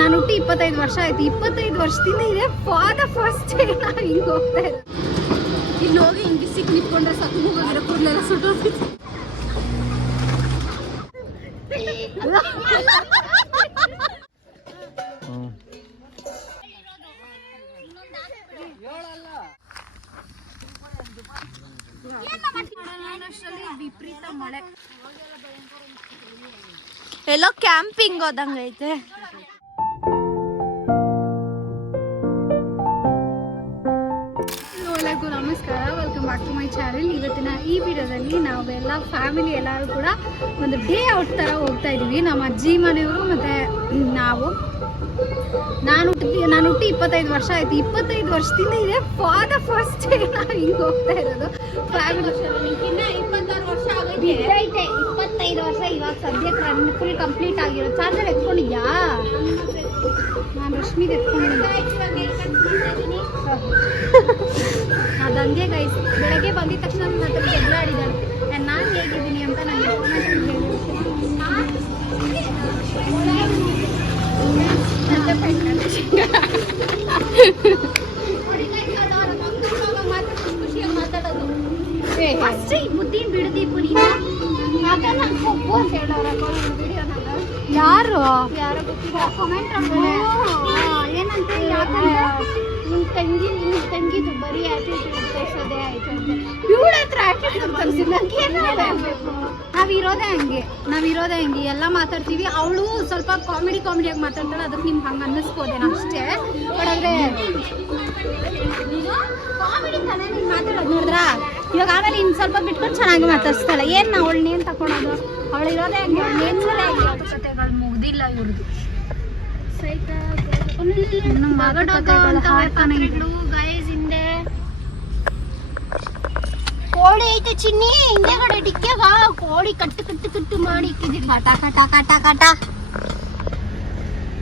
ನಾನು ಹುಟ್ಟಿ ಇಪ್ಪತ್ತೈದು ವರ್ಷ ಆಯ್ತು. ಇಪ್ಪತ್ತೈದು ವರ್ಷದಿಂದ ಇದೆ ಫಾರ್ ದ ಫಸ್ಟ್ ನಾವು ಹಿಂಗೆ ಹೋಗ್ತಾ ಇರೋದು. ಇಲ್ಲಿ ಹೋಗಿ ಹಿಂಗೆ ಬಿಸಿಗೆ ನಿಂತ್ಕೊಂಡ್ರೆ ಸತ್ತು ಹೋಗಿರೋ ಕೂಡಲೆಲ್ಲ ಸುಟ್ಟೋಗ್ತಿತ್ತು ಎಲ್ಲೋ ಕ್ಯಾಂಪಿಂಗ್ ಹೋದಂಗೈತೆ. ನಮಸ್ಕಾರ welcome back to my channel ಇವತ್ತಿನ ಈ ವಿಡಿಯೋದಲ್ಲಿ ನಾವೆಲ್ಲ ಫ್ಯಾಮಿಲಿ ಎಲ್ಲರೂ ಕೂಡ ಒಂದು ಡೇ ಔಟ್ ಥರ ಹೋಗ್ತಾ ಇದ್ದೀವಿ. ನಮ್ಮ ಅಜ್ಜಿ ಮನೆಯವರು ಮತ್ತು ನಾವು. ನಾನು ಹುಟ್ಟಿ ನಾನು ಹುಟ್ಟಿ ಇಪ್ಪತ್ತೈದು ವರ್ಷ ಆಯಿತು. ಇಪ್ಪತ್ತೈದು ವರ್ಷದಿಂದ ಇದೆ. ಫಾರ್ ದ ಫಸ್ಟ್ ಡೇ ನಾವು ಹಿಂಗೆ ಹೋಗ್ತಾ ಇರೋದು. ಫ್ಯಾಮಿಲಿ ಇಪ್ಪತ್ತಾರು ವರ್ಷ ಇಪ್ಪತ್ತೈದು ವರ್ಷ ಇವಾಗ ಸದ್ಯಕ್ಕೆ ಫುಲ್ ಕಂಪ್ಲೀಟ್ ಆಗಿರೋ ಚಾರ್ಜರ್ ಎತ್ಕೊಂಡಿದ್ಯಾ? ನಾನು ರಶ್ಮಿದು ಎತ್ಕೊಂಡಿದ್ದೀನಿ ಹಂಗೆ ಗೈಸ್ ಬೆಳಗ್ಗೆ ಬಂದಿದ ತಕ್ಷಣ ನನ್ನ ಹತ್ರ ಜಗಳ ನಾನು ಹೇಗಿದ್ದೀನಿ ಅಂತ ನನಗೆ ಅಷ್ಟೇ ಯಾರು? ಏನಂತ ನಿನ್ ತಂಗಿ ನಿಮ್ಮ ತಂಗಿದು ಬರೀ ಆಟಿಟ್ಯೂಡ್ ತೋರಿಸೋದೇ ಆಯ್ತು ಅಂತ ಇವಳ ಹತ್ರ ಆಟಿಟ್ಯೂಡ್ ತೋರಿಸಿ ನಂಗೆ ಏನು ಮಾಡಬೇಕು ನಾವಿರೋದೇ ಹಂಗೆ ನಾವಿರೋದೇ ಹಂಗೆ. ಎಲ್ಲ ಮಾತಾಡ್ತೀವಿ. ಅವಳು ಸ್ವಲ್ಪ ಕಾಮಿಡಿ ಕಾಮಿಡಿಯಾಗಿ ಮಾತಾಡ್ತಾಳೆ. ಅದಕ್ಕೆ ನಿಮ್ಗೆ ಹಂಗೆ ಅನ್ನಿಸ್ಬೋದೇನೋ ಅಷ್ಟೇ. ಬಟ್ ಆದರೆ ಕಾಮಿಡಿ ತಾನೇ ನೀನು ಮಾತಾಡೋದು. ನೋಡಿದ್ರಾ? ಇವಾಗ ಆಮೇಲೆ ಇನ್ನು ಸ್ವಲ್ಪ ಬಿಟ್ಕೊಂಡು ಚೆನ್ನಾಗಿ ಮಾತಾಡ್ಸ್ತಾಳೆ. ಏನು ನಾ ಅವಳನ್ನೇನು ತಗೊಳೋದು ಅವಳು ಇರೋದೇ ಹಂಗೆ ನೇನ್ಸಲೇ ಹಂಗೆ ಮಾತುಕತೆಗಳು ಮುಗ್ದಿಲ್ಲ ಇವ್ರದ್ದು ಇನ್ನು ಹಾಡ್ತಾನೆ ಹಿಂದೆ. ಕೋಳಿ ಐತೆ ಚಿನ್ನಿ ಇಂಗಡೆ ಡಿಕ್ಕೆ ಬಾ. ಕೋಳಿ ಕಟ್ಟು ಕಟ್ಟು ಕಟ್ಟು ಮಾಡಿ ಇಕ್ಕಿದ್ದೀನಿ ಕಟ ಕಟ ಕಟ ಕಟ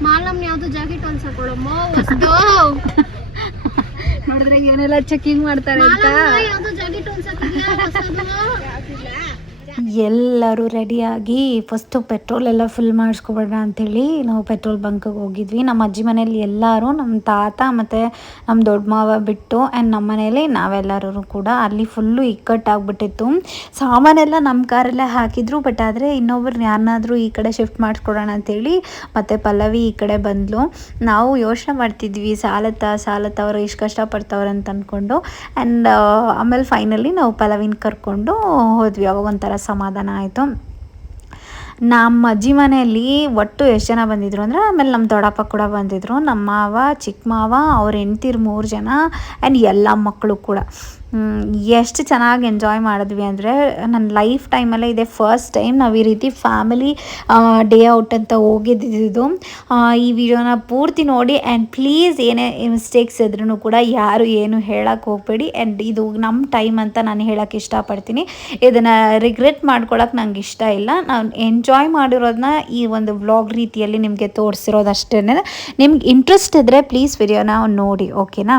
ಮಾಲಮ್ ಯಾವ್ದು ಜಾಕೆಟ್ ಅನ್ಸಕೊಳ್ಳಮ್ಮ ಹೊಸ್ದು ನೋಡಿದ್ರೆ ಏನೆಲ್ಲ ಚೆಕಿಂಗ್ ಮಾಡ್ತಾರೆ ಅಂತ. ಯಾವ್ದು ಜಾಕೆಟ್ ಹೊಲ್ಸಕ್ಕಿದ್ಯಾ ಎಲ್ಲರೂ ರೆಡಿಯಾಗಿ ಫಸ್ಟು ಪೆಟ್ರೋಲ್ ಎಲ್ಲ ಫುಲ್ ಮಾಡಿಸ್ಕೊಬೇಡ ಅಂಥೇಳಿ ನಾವು ಪೆಟ್ರೋಲ್ ಬಂಕಿಗೆ ಹೋಗಿದ್ವಿ. ನಮ್ಮ ಅಜ್ಜಿ ಮನೇಲಿ ಎಲ್ಲರೂ ನಮ್ಮ ತಾತ ಮತ್ತು ನಮ್ಮ ದೊಡ್ಡ ಮಾವ ಬಿಟ್ಟು ಆ್ಯಂಡ್ ನಮ್ಮ ಮನೇಲಿ ನಾವೆಲ್ಲರೂ ಕೂಡ ಅಲ್ಲಿ ಫುಲ್ಲು ಇಕ್ಕಟ್ಟಾಗ್ಬಿಟ್ಟಿತ್ತು ಸಾಮಾನೆಲ್ಲ ನಮ್ಮ ಕಾರಲ್ಲೇ ಹಾಕಿದ್ರು ಬಟ್ ಆದರೆ ಇನ್ನೊಬ್ರು ಯಾರನ್ನಾದರೂ ಈ ಕಡೆ ಶಿಫ್ಟ್ ಮಾಡಿಸ್ಕೊಡೋಣ ಅಂಥೇಳಿ ಮತ್ತು ಪಲ್ಲವಿ ಈ ಕಡೆ ಬಂದಳು ನಾವು ಯೋಚನೆ ಮಾಡ್ತಿದ್ವಿ, ಸಾಲತ್ತ ಸಾಲತ್ತ ಅವರು ಇಷ್ಟು ಕಷ್ಟಪಡ್ತವ್ರೆ ಅಂತ ಅಂದ್ಕೊಂಡು ಆ್ಯಂಡ್ ಆಮೇಲೆ ಫೈನಲಿ ನಾವು ಪಲ್ಲವಿನ ಕರ್ಕೊಂಡು ಹೋದ್ವಿ. ಅವಾಗ ಒಂಥರ ಸಮಾಧಾನ ಆಯಿತು. ನಮ್ಮ ಅಜ್ಜಿ ಮನೆಯಲ್ಲಿ ಒಟ್ಟು ಎಷ್ಟು ಜನ ಬಂದಿದ್ರು ಅಂದರೆ ಆಮೇಲೆ ನಮ್ಮ ದೊಡ್ಡಪ್ಪ ಕೂಡ ಬಂದಿದ್ರು. ನಮ್ಮ ಮಾವ, ಚಿಕ್ಕ ಮಾವ, ಅವ್ರ ಹೆಂಡ್ತಿರು ಮೂರು ಜನ ಆ್ಯಂಡ್ ಎಲ್ಲ ಮಕ್ಕಳು ಕೂಡ. ಎಷ್ಟು ಚೆನ್ನಾಗಿ ಎಂಜಾಯ್ ಮಾಡಿದ್ವಿ ಅಂದರೆ ನನ್ನ ಲೈಫ್ ಟೈಮಲ್ಲೇ ಇದೆ ಫಸ್ಟ್ ಟೈಮ್ ನಾವು ಈ ರೀತಿ ಫ್ಯಾಮಿಲಿ ಡೇ ಔಟ್ ಅಂತ ಹೋಗಿದ್ದಿದ್ದು ಈ ವಿಡಿಯೋನ ಪೂರ್ತಿ ನೋಡಿ ಆ್ಯಂಡ್ ಪ್ಲೀಸ್ ಏನೇ ಮಿಸ್ಟೇಕ್ಸ್ ಇದ್ರೂ ಕೂಡ ಯಾರು ಏನು ಹೇಳಕ್ಕೆ ಹೋಗಬೇಡಿ ಆ್ಯಂಡ್ ಇದು ನಮ್ಮ ಟೈಮ್ ಅಂತ ನಾನು ಹೇಳೋಕ್ಕೆ ಇಷ್ಟಪಡ್ತೀನಿ. ಇದನ್ನು ರಿಗ್ರೆಟ್ ಮಾಡ್ಕೊಳಕ್ಕೆ ನಂಗೆ ಇಷ್ಟ ಇಲ್ಲ. ನಾನು ಎಂಜಾಯ್ ಮಾಡಿರೋದನ್ನ ಈ ಒಂದು ವ್ಲಾಗ್ ರೀತಿಯಲ್ಲಿ ನಿಮಗೆ ತೋರಿಸಿರೋದು ಅಷ್ಟೇ ನಿಮ್ಗೆ ಇಂಟ್ರೆಸ್ಟ್ ಇದ್ದರೆ ಪ್ಲೀಸ್ ವಿಡಿಯೋನ ನೋಡಿ ಓಕೆನಾ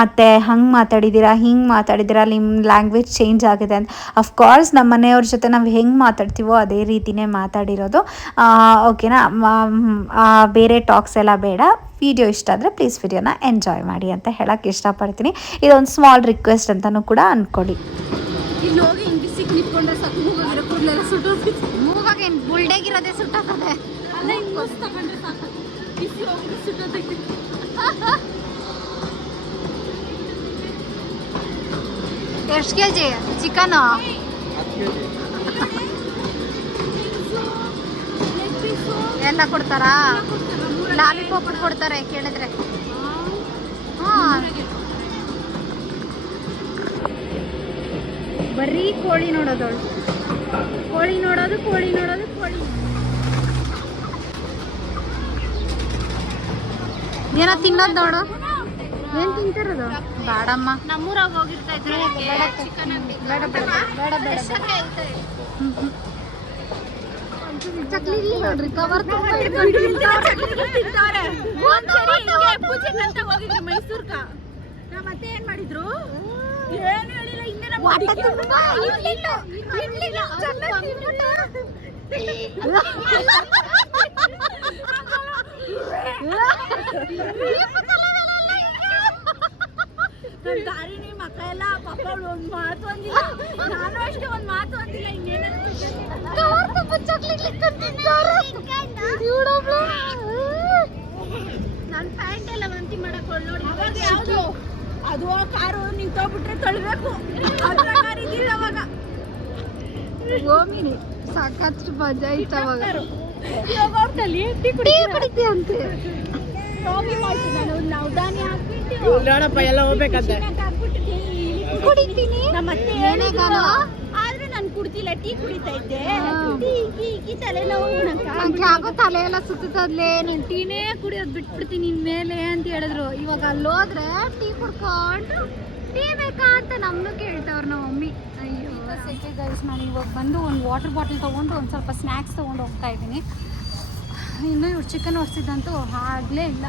ಮತ್ತೆ ಹಂಗೆ ಮಾತಾಡಿದ್ದೀರಾ ಹಿಂಗೆ ಮಾತಾಡಿದ್ದೀರಾ? ನಿಮ್ಮ ಲ್ಯಾಂಗ್ವೇಜ್ ಚೇಂಜ್ ಆಗಿದೆ ಅಂತ. ಅಫ್ಕೋರ್ಸ್ ನಮ್ಮ ಮನೆಯವ್ರ ಜೊತೆ ನಾವು ಹೆಂಗೆ ಮಾತಾಡ್ತೀವೋ ಅದೇ ರೀತಿನೇ ಮಾತಾಡಿರೋದು. ಆ, ಓಕೆನಾ ಆ, ಬೇರೆ ಟಾಕ್ಸ್ ಎಲ್ಲ ಬೇಡ. ವಿಡಿಯೋ ಇಷ್ಟ ಆದರೆ ಪ್ಲೀಸ್ ವಿಡಿಯೋನ ಎಂಜಾಯ್ ಮಾಡಿ ಅಂತ ಹೇಳಕ್ಕೆ ಇಷ್ಟಪಡ್ತೀನಿ. ಇದೊಂದು ಸ್ಮಾಲ್ ರಿಕ್ವೆಸ್ಟ್ ಅಂತಲೂ ಕೂಡ ಅಂದ್ಕೊಳ್ಳಿ ಇಲ್ಲಿ ಎಷ್ಟು ಕೆ ಜಿ ಚಿಕನು? ಎಲ್ಲ ಕೊಡ್ತಾರಾ? ಲಾಲಿಪಾಪ್ ಕೊಡ್ತಾರೆ ಕೇಳಿದ್ರೆ. ಹಾಂ. ಬರೀ ಕೋಳಿ ನೋಡೋದವಳು ಕೋಳಿ ನೋಡೋದು ಕೋಳಿ ನೋಡೋದು ಕೋಳಿ ನೋಡೋದು. ಏನೋ ತಿನ್ನೋದು ನೋಡು. ಏನ್ ತಿಂತಿರೋದು? ಬೇಡಮ್ಮ. ನಮ್ಮೂರಾಗ ಹೋಗಿರ್ತಾ ಇದ್ರೆ. ಬೇಡ ಬೇಡ ಬೇಡ ಬೇಡ. ಚಕ್ಲಿ ನೋಡ್ರಿ ಕವರ್ ಮೈಸೂರ್ಗ ಮತ್ತೆ ಏನ್ ಮಾಡಿದ್ರು? ಏನು ಹೇಳಿಲ್ಲ ಹಿಂದೆ ನನ್ ನಿಮ್ಮ ಮಕ್ಕ ಎಲ್ಲ ಪಾಪ ಒಂದು ಮಾತು ಅಂದಿಲ್ಲ. ನಾನು ಅಷ್ಟೇ ಒಂದ್ ಮಾತು ಅಂದಿಲ್ಲ ನನ್ ಪ್ಯಾಂಟ್ ಎಲ್ಲ ವಂತಿ ಮಾಡಕ್ ನೋಡಿ ಅವಾಗ ಯಾವ್ದು? ಅದು ಆ ಕಾರು ನಿಂತೋಗ್ಬಿಟ್ರೆ ತಳ್ಬೇಕು. ಅವಾಗ. ಗೋಮಿನಿ ಸಾಕಷ್ಟು ಮಜಾ ಇತ್ತು ಅವಾಗ. ಇವಾಗ ಟೀ ಕುಡಿತೀಯ ಅಂತೆ. ನವಧಾನ್ಯ ಹಾಕ್ಬಿಟ್ಟು ನೋಡಪ್ಪ ಎಲ್ಲ ಹೋಗ್ಬೇಕಂತೆ. ಕುಡಿತೀನಿ. ನಮ್ಮ ಅತ್ತೆ ಏನೇ ಆದ್ರೆ ನಾನು ಕುಡ್ತಿಲ್ಲ ಟೀ ಕುಡಿತಾ ಇದ್ದೆ. ಟೀ ಟೀ ತಲೆನೋವು ನಂಗೆ. ಯಾಕೋ ತಲೆ ಎಲ್ಲ ಸುತ್ತದಲ್ಲೇ ನೀನ್ ಟೀನೇ ಕುಡಿಯೋದು ಬಿಟ್ಬಿಡ್ತೀನಿ ನಿನ್ ಮೇಲೆ ಅಂತ ಹೇಳಿದ್ರು. ಇವಾಗ ಅಲ್ಲೋದ್ರೆ ಟೀ ಕುಡ್ಕೊಂಡು ಟೀ ಬೇಕಾ ಅಂತ ನಮ್ಮನ್ನು ಕೇಳ್ತಾವ್ರ ನಮ್ಮ ಮಮ್ಮಿ. ಅಯ್ಯೋ. ಸೆಕೆ ಗೈಸ್ ನಾನು ಇವಾಗ ಬಂದು ಒಂದು ವಾಟರ್ ಬಾಟಲ್ ತಗೊಂಡು ಒಂದು ಸ್ವಲ್ಪ ಸ್ನ್ಯಾಕ್ಸ್ ತಗೊಂಡು ಹೋಗ್ತಾ ಇದ್ದೀನಿ. ಇನ್ನು ಇವ್ರು ಚಿಕನ್ ಹೊಡ್ಸಿದ್ದಂತೂ ಆಗ್ಲೇ ಇಲ್ಲ.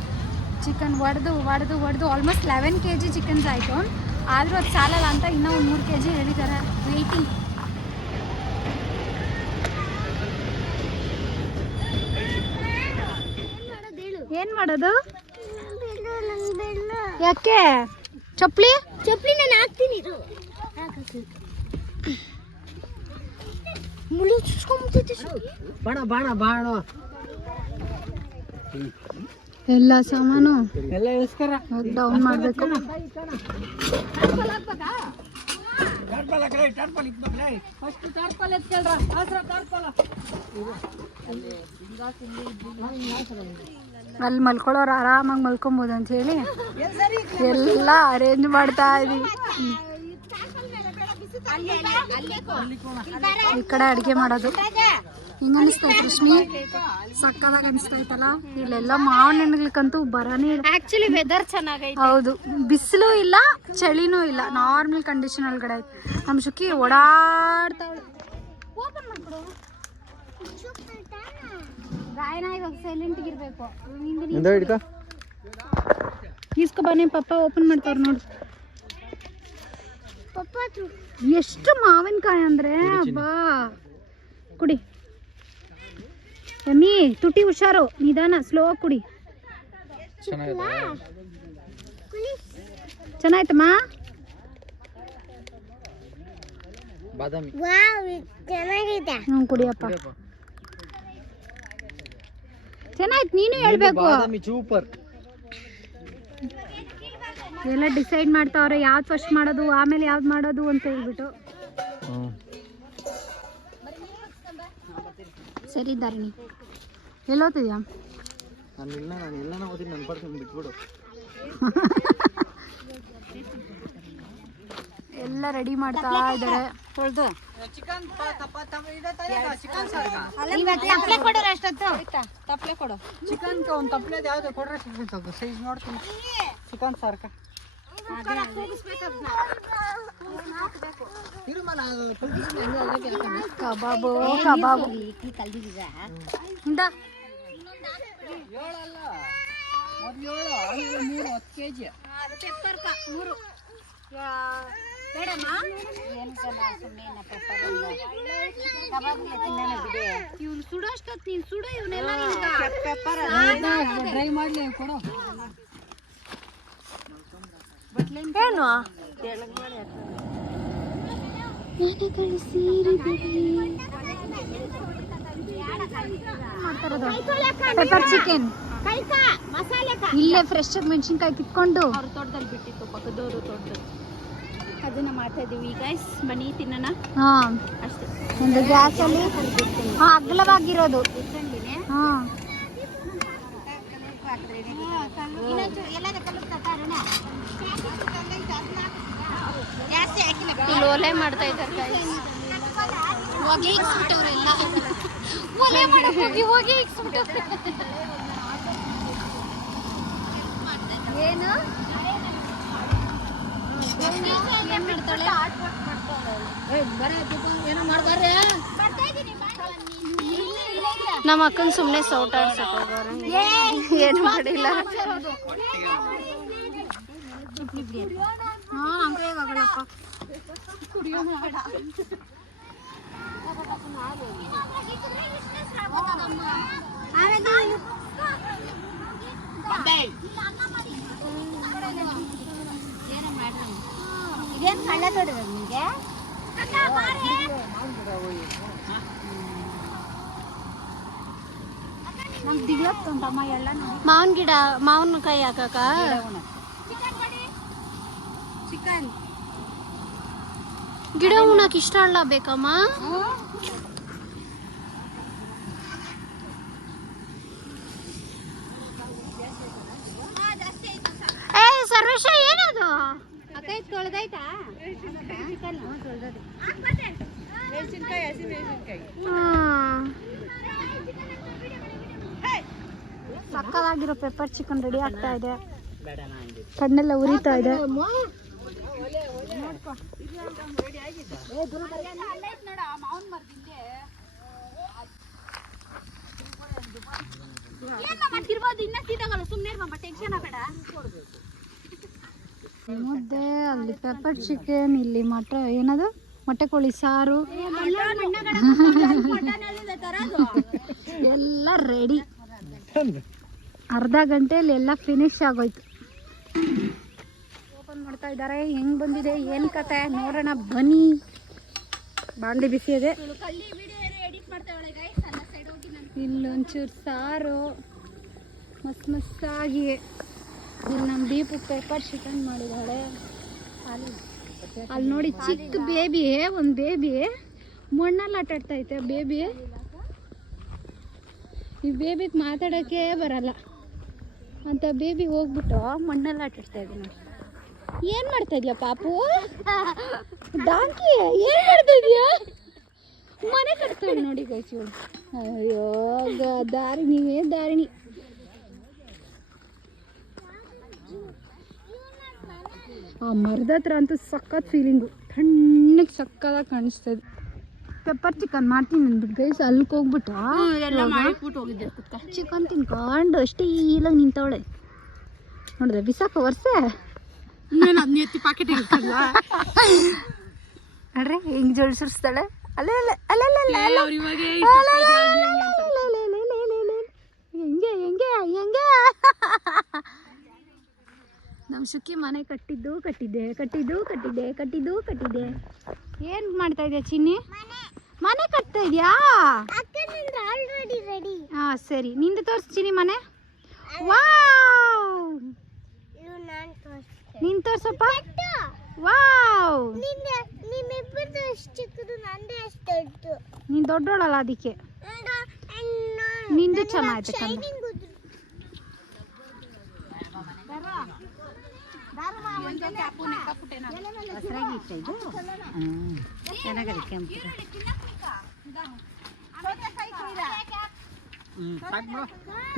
ಚಿಕನ್ ಒಡೆದು ಒಡೆದು ಒಡೆದು almost eleven K G chickens ಆಯಿತು. ಆದರೂ ಅದು ಸಾಲಲ್ಲ ಅಂತ ಇನ್ನೂ ಒಂದು ಮೂರು ಕೆ ಜಿ ಹೇಳಿದ್ದಾರೆ ವೆಯ್ಟಿಂಗ್ ಏನು ಮಾಡೋದು? ಯಾಕೆ? ಚಪ್ಪಲಿ? ಚಪ್ಪಲಿ ನಾನು ಹಾಕ್ತೀನಿ ಮುಳ್ಳು ಚುಚ್ಕೊಂಡ್ಬಿಟ್ಟೈತೆ ಬಾಣ ಬಾಣ ಬಾಣ. ಎಲ್ಲ ಸಾಮಾನು ಎಲ್ಲ ಡೌನ್ ಮಾಡಬೇಕು. ಫಸ್ಟ್ ಟಾರ್ಪಲ್ ಎತ್ಕೊಳ್ರ ಆಸ್ರ ಟಾರ್ಪಲ್ ಅಲ್ಲಿ ಮಲ್ಕೊಳ್ಳೋರು ಆರಾಮಾಗಿ ಮಲ್ಕೊಬೋದು ಅಂತ ಹೇಳಿ. ಎಲ್ಲ ಅರೇಂಜ್ ಮಾಡ್ತಾ ಇದೀವಿ ಈ ಕಡೆ ಅಡುಗೆ ಮಾಡೋದು. ಹಿಂಗ ಅನಿಸ್ತೈತೆ ರಶ್ಮಿ? ಸಕ್ಕದಾಗ ಅನಿಸ್ತೈತಲ್ಲ ಇಲ್ಲೆಲ್ಲ ಮಾವಿನ ಹಣ್ಣುಗಳಿಗಂತೂ ಬರನೇ ಇಲ್ಲ. ಆಕ್ಚುಲಿ ವೆದರ್ ಚೆನ್ನಾಗೈತೆ. ಹೌದು. ಬಿಸಿಲು ಇಲ್ಲ ಚಳಿನೂ ಇಲ್ಲ. ನಾರ್ಮಲ್ ಕಂಡೀಷನ್ ಒಳಗಡೆ ಐತೆ ನಮ್ಮ ಶುಕಿ ಓಡಾಡ್ತಾವಳು ಓಪನ್ ಮಾಡ್ಕೊಡು. ಗಾಯನ ಇವಾಗ ಸೈಲೆಂಟ್ ಇರ್ಬೇಕು. ಹಿಡ್ಕ. ಇಸ್ಕೊ ಬನ್ನಿ ಪಪ್ಪ ಓಪನ್ ಮಾಡ್ತಾರ ನೋಡು. ಎಷ್ಟು ಮಾವಿನಕಾಯಿ ಅಂದ್ರೆ? ಅಬ್ಬಾ. ಕುಡಿ. ಎಮ್ಮಿ ತುಟಿ ಹುಷಾರು. ನಿಧಾನ ಸ್ಲೋ ಕುಡಿ. ಚೆನ್ನಾಯ್ತಮ್ಮ? ಬಾದಾಮಿ. ಹ್ಞೂ ಕುಡಿಯಪ್ಪ. ಚೆನ್ನಾಯ್ತು ನೀನು ಹೇಳ್ಬೇಕು. ಬಾದಾಮಿ ಸೂಪರ್ ಎಲ್ಲ ಡಿಸೈಡ್ ಮಾಡ್ತಾವ್ರೆ ಯಾವ್ದು ಫಸ್ಟ್ ಮಾಡೋದು ಆಮೇಲೆ ಯಾವ್ದು ಮಾಡೋದು ಅಂತ ಹೇಳ್ಬಿಟ್ಟು. ಸರಿ ಧಾರಣಿ. ಎಲ್ಲೋತಿದ್ಯಾ ನಾನು ಇಲ್ಲ ನಾನು ಎಲ್ಲಾನ ಓದಿ ನನ್ನ ಪಡ್ಕೊಂಡು ಬಿಟ್ಬಿಡು. ಎಲ್ಲ ರೆಡಿ ಮಾಡ್ತಾ ಇದ್ದಾರೆ ತೊಳ್ದು ಚಿಕನ್ ತಪ್ಪಲೆ ಕೊಡೋರು ಅಷ್ಟೊತ್ತು? ತಪ್ಪಲೆ ಕೊಡು. ಚಿಕನ್ ಒಂದು ತಪ್ಪಲೆದು ಯಾವ್ದು ಕೊಡ್ರೆ ಸಿಗ್ಬೇಕು ಸೈಜ್ ನೋಡ್ತೀನಿ ಚಿಕನ್ ಸಾರ್ಕ. ಕಬಾಬು ಕಬಾಬು ಇಂದ ಏಳಲ್ಲ ಮೊದ್ಲು ಏಳು ಆಮೇಲೆ ಮೂರು ಹತ್ತು ಕೆ ಜಿ ಮೂರು ಇವ್ನು ಸುಡೋಷ್ಟೊತ್ತು ನೀನು ಸುಡು ಇವನ್ನೆಲ್ಲ ಡ್ರೈ ಮಾಡಲಿ ಕೊಡು. ಏನು? ಪೆಪ್ಪರ್ ಚಿಕನ್ ಮಸಾಲೆ ಇಲ್ಲೇ ಫ್ರೆಶ್ ಆಗಿ ಮೆಣಸಿನ್ಕಾಯಿ ಕಿತ್ಕೊಂಡು ಅವ್ರ ತೋಟದಲ್ಲಿ ಬಿಟ್ಟಿತ್ತು ಪಕ್ಕದವರು ತೋಟದಲ್ಲಿ. ಅದನ್ನ ಮಾಡ್ತಾ ಇದೀವಿ ಗೈಸ್ ಬನ್ನಿ ತಿನ್ನೋಣ. ಹಾ. ಅಷ್ಟೇ. ಒಂದು ಗ್ಯಾಸಲ್ಲಿ ಹಾ ಅಗಲವಾಗಿರೋದು. ಹಾ. ಇಲ್ಲಿ ಒಲೆ ಮಾಡ್ತಾ ಇದ್ದಾರೆ ಒಲೆ ಮಾಡಕ್ ಹೋಗಿ ಹೋಗಿ ಏನು? ನಮ್ಮ ಅಕ್ಕನ ಸುಮ್ಮನೆ ಸೌಟ್ ಆಡ್ಸಕ್ ಹೋಗೋರು. ಏನು ಮಾಡಿಲ್ಲ. ಹಾ ಆಗಲ್ಲಪ್ಪ ಏನು ಕಳ್ಳ ತೋಡಿದ ನಿಮಗೆ ಮಾವಿನ ಗಿಡ ಮಾವಿನಕಾಯಿ ಹಾಕಕ್ಕ? ಚಿಕನ್. ಗಿಡ ಉಣಕ್ ಇಷ್ಟ ಅಲ್ಲ ಬೇಕಮ್ಮ ಏ ಸರ್ವೇಶ ಏನದು? ಸಕ್ಕದಾಗಿರೋ ಪೆಪ್ಪರ್ ಚಿಕನ್ ರೆಡಿ ಆಗ್ತಾ ಇದೆ. ಕಣ್ಣೆಲ್ಲ ಉರಿತಾ ಇದೆ. ಮುದ್ದೆ, ಅಲ್ಲಿ ಪೆಪ್ಪರ್ ಚಿಕನ್ ಇಲ್ಲಿ ಮಟ ಏನದು? ಮೊಟ್ಟೆ ಕೋಳಿ ಸಾರು. ಎಲ್ಲ ರೆಡಿ ಅರ್ಧ ಗಂಟೆಯಲ್ಲಿ ಎಲ್ಲ ಫಿನಿಶ್ ಆಗೋಯ್ತು. ಮಾಡ್ತಾ ಇದ್ದಾರೆ? ಹೆಂಗ್ ಬಂದಿದೆ? ಏನ್ ಕತೆ? ನೋಡೋಣ, ಬನ್ನಿ. ಬಾಂಡಿ ಬಿಸಿ ಇದೆ ಇಲ್ಲೊಂಚೂರು ಸಾರು. ಮಸ್ತ್ ಮಸ್ತಾಗಿ. ಇಲ್ಲಿ ನಮ್ಮ ದೀಪಕ್ ಪೆಪ್ಪರ್ ಚಿಕನ್ ಮಾಡಿದ್ದಾಳೆ ಅಲ್ಲಿ ನೋಡಿ ಚಿಕ್ಕ ಬೇಬಿ ಒಂದು ಬೇಬಿ ಮಣ್ಣಲ್ಲಿ ಆಟ ಆಡ್ತಾ ಐತೆ ಬೇಬಿ ಈ ಬೇಬಿಗೆ ಮಾತಾಡೋಕ್ಕೆ ಬರಲ್ಲ. ಅಂತ ಬೇಬಿ ಹೋಗ್ಬಿಟ್ಟು ಮಣ್ಣಲ್ಲಿ ಆಟಾಡ್ತಾ ಇದೆ ನೋಡಿ ಏನು ಮಾಡ್ತಾ ಇದೀಯ ಪಾಪು? ಡಾಂಕಿ ಏನ್ ಮಾಡ್ತಾ ಇದೀಯ? ಮನೆ ಕಟ್ತಾಳೆ ನೋಡಿ ಗೈಸ್ ಇವಳು. ಅಯ್ಯೋ ಗ- ದಾರಿಣಿವೇ ದಾರಿಣಿ. ಆ ಮರದ ಹತ್ರ ಅಂತೂ ಸಖತ್ ಫೀಲಿಂಗು ತಣ್ಣಗೆ ಕಾಣಿಸ್ತಾ ಕಾಣಿಸ್ತದೆ ಪೆಪ್ಪರ್ ಚಿಕನ್ ಮಾಡ್ತೀನಿ ಅಂದ್ಬಿಟ್ಟು ಗೈಸ್ ಅಲ್ಲಿಗೆ ಹೋಗ್ಬಿಟ್ಟು ಚಿಕನ್ ತಿನ್ಕೊಂಡು ಅಷ್ಟೇ ಈಲಾಗಿ ನಿಂತವಳೆ. ನೋಡಿದೆ ಬಿಸಾಕ ವರ್ಷೆ? ನೋಡ್ರಿ ಹೆಂಗ್ ಜೋಳಿಸಿರ್ಸ್ತಾಳೆ ಅಲ್ಲೇ ಅಲ್ಲೇ ಅಲ್ಲೇ ಅಲ್ಲೇ ಹೆಂಗೆ ಹೆಂಗೆ ಹೆಂಗೆ ನಮ್ಮ ಶುಕ್ಕಿ ಮನೆ ಕಟ್ಟಿದ್ದು ಕಟ್ಟಿದ್ದೆ ಕಟ್ಟಿದ್ದು ಕಟ್ಟಿದ್ದೆ ಕಟ್ಟಿದ್ದು ಕಟ್ಟಿದ್ದೆ ಏನ್ ಮಾಡ್ತಾ ಇದೆಯಾ ಚಿನ್ನಿ ಮನೆ ಕಟ್ತಾ ಇದೆಯಾ ಆಲ್ರೆಡಿ ರೆಡಿ ಹಾ ಸರಿ ನಿಂದು ತೋರ್ಸ್ ಚಿನ್ನಿ ಮನೆ ತೋರಿಸ್ತೇನೆ ನಿನ್ ತೋರ್ಸಪ್ಪ ವಾವ್. ನಿಮ್ಮಿಬ್ಬರದು ಎಷ್ಟು ಚಿಕ್ಕದು ನಂದೇ ಅಷ್ಟು ದೊಡ್ಡದು. ನೀನ್ ದೊಡ್ಡೋಳಲ್ಲ ಅದಕ್ಕೆ. ನಿಂದು ಚೆನ್ನಾಗಿ ಕಣ್ಣು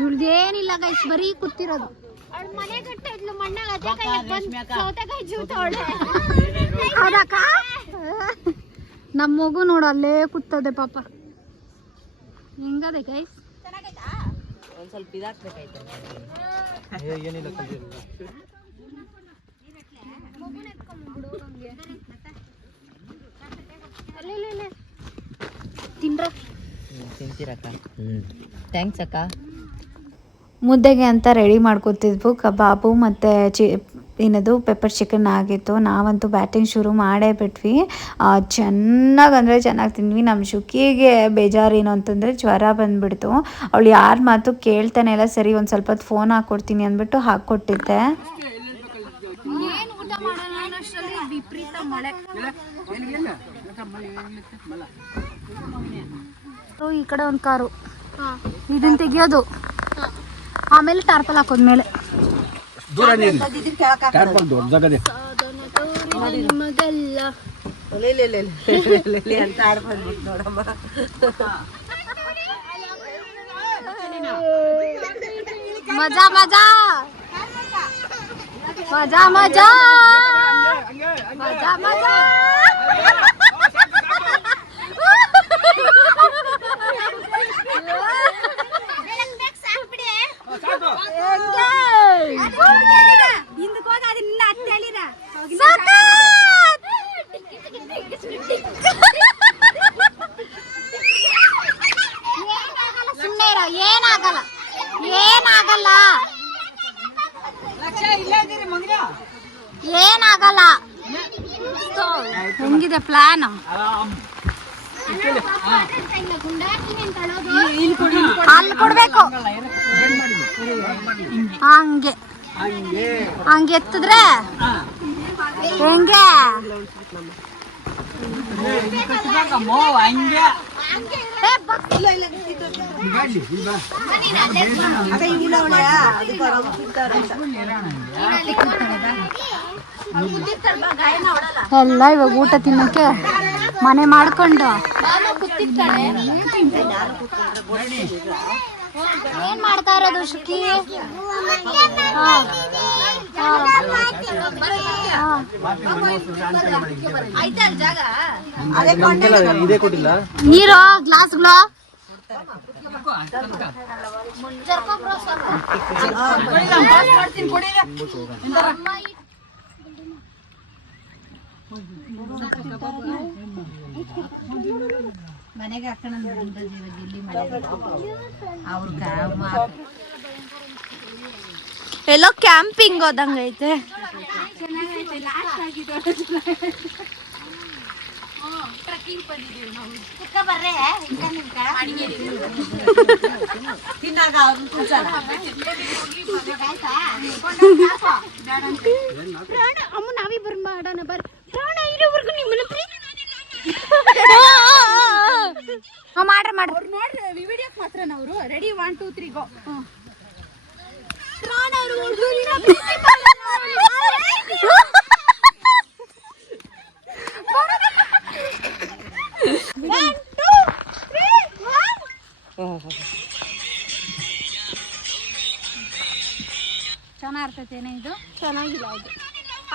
ಇವ್ಳ್ದೇನಿಲ್ಲ ಗೈಸ್ ಬರೀ ಕೂತಿರೋದು. ಅವ್ಳ ಮನೆ ಕಟ್ಟ ಇದ್ಲು ಮಣ್ಣಾಗ ಅದೇ ಕೈ ಬಂದು ಸೌತೆಕಾಯಿ ಜೂತವಳೆ ಹೌದಕ್ಕ ನಮ್ಮ ಮಗು ನೋಡು ಅಲ್ಲೇ ಕೂತದೆ ಪಾಪ. ಹೆಂಗದೆ ಗೈಸ್ ತಿನ್ರ? ತಿಂತೀರಕ್ಕ. ಹ್ಞೂ ಥ್ಯಾಂಕ್ಸ್ ಅಕ್ಕ. ಮುದ್ದೆಗೆ ಅಂತ ರೆಡಿ ಮಾಡ್ಕೊತಿದ್ವು. ಕಬಾಬು ಮತ್ತು ಚಿ ಏನದು ಪೆಪ್ಪರ್ ಚಿಕನ್ ಆಗಿತ್ತು. ನಾವಂತೂ ಬ್ಯಾಟಿಂಗ್ ಶುರು ಮಾಡೇ ಬಿಟ್ವಿ. ಚೆನ್ನಾಗಿ ಅಂದರೆ ಚೆನ್ನಾಗಿ ತಿಂದ್ವಿ. ನಮ್ಮ ಶುಕಿಗೆ ಏನು ಅಂತಂದರೆ ಜ್ವರ ಬಂದುಬಿಡ್ತು. ಅವಳು ಯಾರ ಮಾತು ಕೇಳ್ತಾನೆ ಇಲ್ಲ. ಸರಿ ಒಂದು ಸ್ವಲ್ಪ ಹೊತ್ತು ಫೋನ್ ಹಾಕ್ಕೊಡ್ತೀನಿ ಅಂದ್ಬಿಟ್ಟು ಹಾಕ್ಕೊಟ್ಟಿದ್ದೆ ಏನು ಊಟ ಮಾಡೋಣ ಅನ್ನೋಷ್ಟರಲ್ಲಿ ವಿಪರೀತ ಮಳೆ. ಓ, ಈ ಕಡೆ ಒಂದು ಕಾರು. ಇದನ್ನ ತೆಗಿಯೋದು. ಆಮೇಲೆ ಟಾರ್ಪಲ್ ಹಾಕೋದ್ಮೇಲೆ ದೂರ ನೀನು. ಕಾರ್ಪಲ್ ದೊಡ್ಡ ಜಾಗದೆ ನಿಮಗೆಲ್ಲ ಮಜಾ. ಮಜಾ ಮಜಾ. ಮಜಾ ಮಜಾ ಮಜಾ ಸುಮ್ಮನೆ ಇರೋ ಏನಾಗಲ್ಲ ಏನಾಗಲ್ಲ. ಏನಾಗಲ್ಲ. ಹೆಂಗಿದೆ ಪ್ಲಾನ್ ಅಲ್ಲಿ ಕೊಡ್ಬೇಕು. ಹಂಗೆ. ಹಂಗೆ. ಎತ್ತಿದ್ರೆ? ಹೆಂಗೆ. ಎಲ್ಲ ಇವಾಗ ಊಟ ತಿನ್ನಕ್ಕೆ ಮನೆ ಮಾಡ್ಕೊಂಡು. ಏನ್ ಮಾಡ್ತಾ ಇರೋದು ಶುಕಿ? ಹಾ. ಹಾ. ಇದೇ ಕೊಟ್ಟಿಲ್ಲ ನೀರು ಗ್ಲಾಸ್ಗಳು ಎಲ್ಲೋ ಕ್ಯಾಂಪಿಂಗ್ ಹೋದಂಗೈತೆ. ಅಮ್ಮ ನಾವೇ. ಬರ್ ಮಾಡೋಣ ಬರ್. ಪ್ರಾಣ ಇರೋವರೆಗೂ ನಿಮ್ಮನ್ನ ಪ್ರೀತಿ ಹಾ ಮಾಡ್ರಿ ಮಾಡ್ರಿ. ನೋಡ್ರಿ ವಿಡಿಯೋಕ್ ಮಾತ್ರ ನಾವು ready one two three go ಇದು? ಚೆನ್ನಾಗಿಲ್ಲ Preethi One, two, three, one. ಚೆನ್ನಾಗಿರ್ತೈತೇನೆ ಇದು ಚೆನ್ನಾಗಿಲ್ಲ ಇದು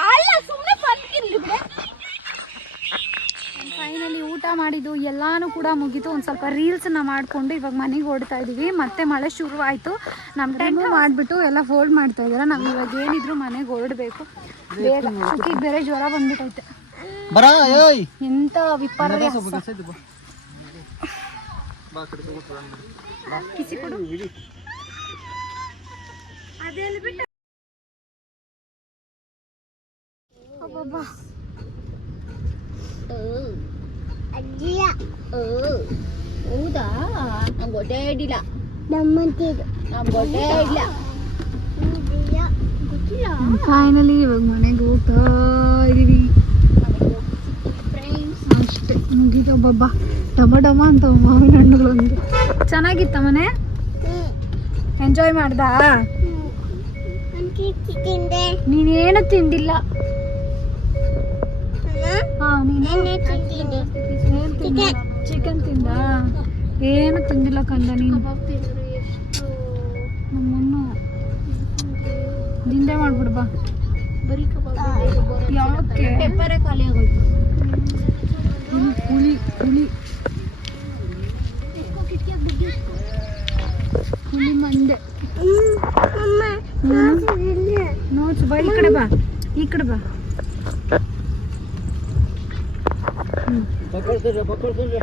ಅಲ್ಲ ಸುಮ್ಮನೆ ಬಂದ್ಕಿರ್ಲಿ ಬಿಡೆ ಫೈನಲಿ ಊಟ ಮಾಡಿದ್ದು ಎಲ್ಲಾನು ಕೂಡ ಮುಗೀತು. ಒಂದು ಸ್ವಲ್ಪ ರೀಲ್ಸನ್ನ ಮಾಡಿಕೊಂಡು ಇವಾಗ ಮನೆಗೆ ಓಡ್ತಾ ಇದ್ದೀವಿ ಮತ್ತೆ ಮಳೆ ಶುರು ಆಯಿತು ನಮ್ಮ ಟೈಮು ಮಾಡಿಬಿಟ್ಟು ಎಲ್ಲ ಫೋಲ್ಡ್ ಮಾಡ್ತಾ ಇದ್ದಾರೆ ನಾವು ಇವಾಗ ಏನಿದ್ರು ಮನೆಗೆ ಓಡಬೇಕು ಬೇಗ. ಸುಖಿಗೆ ಬೇರೆ ಜ್ವರ ಬಂದ್ಬಿಟ್ಟೈತೆ ಎಂತ ವಿಪರ್ಯಾಸ. ಕಿಸಿ ಕೊಡು. ಅದೆಲ್ಲಿ ಬಿಟ್ಟ. ಅಬ್ಬಬ್ಬಾ. ಹೌದಾ? ನಮ್ಗೆ ಗೊತ್ತೇ ಇದ್ದಿಲ್ಲ ನಮ್ಗೆ ಗೊತ್ತೇ ಇಲ್ಲ ಫೈನಲಿ ಇವಾಗ ಮನೆಗೆ ಹೋಗ್ತಾ ಇದೀವಿ. ಅಷ್ಟೇ ಮುಗಿತ ಬಬ್ಬ ಡಮ ಡಮ ಅಂತ ಮಾವಿನ ಚೆನ್ನಾಗಿತ್ತ ಮನೆ? ಎಂಜಾಯ್ ಮಾಡ್ದಾ? ನೀನೇನು ತಿಂದಿಲ್ಲ. ಚಿಕನ್ ತಿಂದ? ಏನು ತಿಂದಿಲ್ಲ ಕಂದ ನೀನು? ನಮ್ಮನ್ನು ದಿಂದೆ ಮಾಡ್ಬಿಡು ಬಾ. ಯಾಕೆ ಹುಲಿ ಹುಲಿ ಹುಲಿ. ಹುಲಿ ಮಂದೆ. ನೋಡ್ಸು ಬಾ ಈ ಕಡೆ ಬಾ. ಈ ಕಡೆ ಬಾ. ಪಕ್ಕಡ್ತಾರೆ ಪಕ್ಕಡ್ತಾರೆ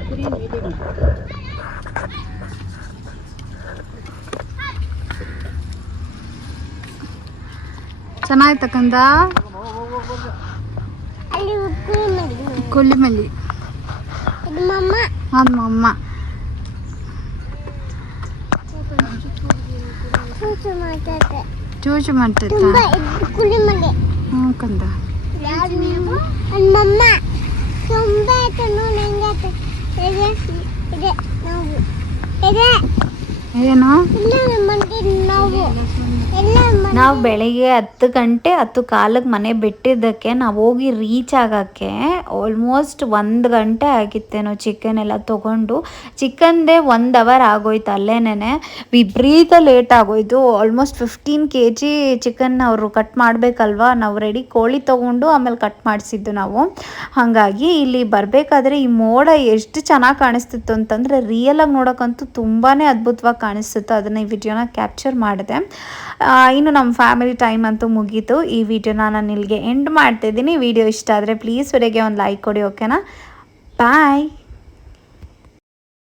ಚೆನ್ನಾಯ್ತಕ್ಕಂದ ಕೊಲ್ಲಿಮಲ್ಲಿ. ಅದು ಅಮ್ಮ ಚೂಚು ಮಾಡ್ತೈತ? ಹ್ಞೂ ಕಂದ. ಏನು ಇಲ್ಲ ನಮ್ಮಂಗೆ ನಾವು ಎಲ್ಲ ನಾವು ಬೆಳಿಗ್ಗೆ ಹತ್ತು ಗಂಟೆ ಹತ್ತು ಕಾಲಕ್ಕೆ ಮನೆ ಬಿಟ್ಟಿದ್ದಕ್ಕೆ ನಾವು ಹೋಗಿ ರೀಚ್ ಆಗೋಕ್ಕೆ ಆಲ್ಮೋಸ್ಟ್ ಒಂದು ಗಂಟೆ ಆಗಿತ್ತೇನೋ ಚಿಕನ್ ಎಲ್ಲ ತೊಗೊಂಡು. ಚಿಕನ್ದೇ ಒಂದು ಅವರ್ ಆಗೋಯ್ತು ಅಲ್ಲೇನೇ ವಿಪರೀತ ಲೇಟ್ ಆಗೋಯ್ತು. Almost fifteen K G chicken ಅವರು ಕಟ್ ಮಾಡಬೇಕಲ್ವಾ? ನಾವು ರೆಡಿ ಕೋಳಿ ತೊಗೊಂಡು ಆಮೇಲೆ ಕಟ್ ಮಾಡಿಸಿದ್ದು ನಾವು. ಹಾಗಾಗಿ ಇಲ್ಲಿ ಬರಬೇಕಾದ್ರೆ ಈ ಮೋಡ ಎಷ್ಟು ಚೆನ್ನಾಗಿ ಕಾಣಿಸ್ತಿತ್ತು ಅಂತಂದರೆ ರಿಯಲಾಗಿ ನೋಡೋಕ್ಕಂತೂ ತುಂಬಾ ಅದ್ಭುತವಾಗಿ ಕಾಣಿಸ್ತಿತ್ತು. ಅದನ್ನು ಈ ವಿಡಿಯೋನ ಕ್ಯಾಪ್ಚರ್ ಮಾಡಿದೆ. ಇನ್ನು ನಮ್ಮ ಫ್ಯಾಮಿಲಿ ಟೈಮ್ ಅಂತೂ ಮುಗೀತು. ಈ ವಿಡಿಯೋನ ನಾನು ಇಲ್ಲಿಗೆ ಎಂಡ್ ಮಾಡ್ತಿದ್ದೀನಿ. ವಿಡಿಯೋ ಇಷ್ಟ ಆದರೆ ಪ್ಲೀಸ್ ಅವರಿಗೆ ಒಂದು ಲೈಕ್ ಕೊಡಿ ಓಕೆನಾ ಬಾಯ್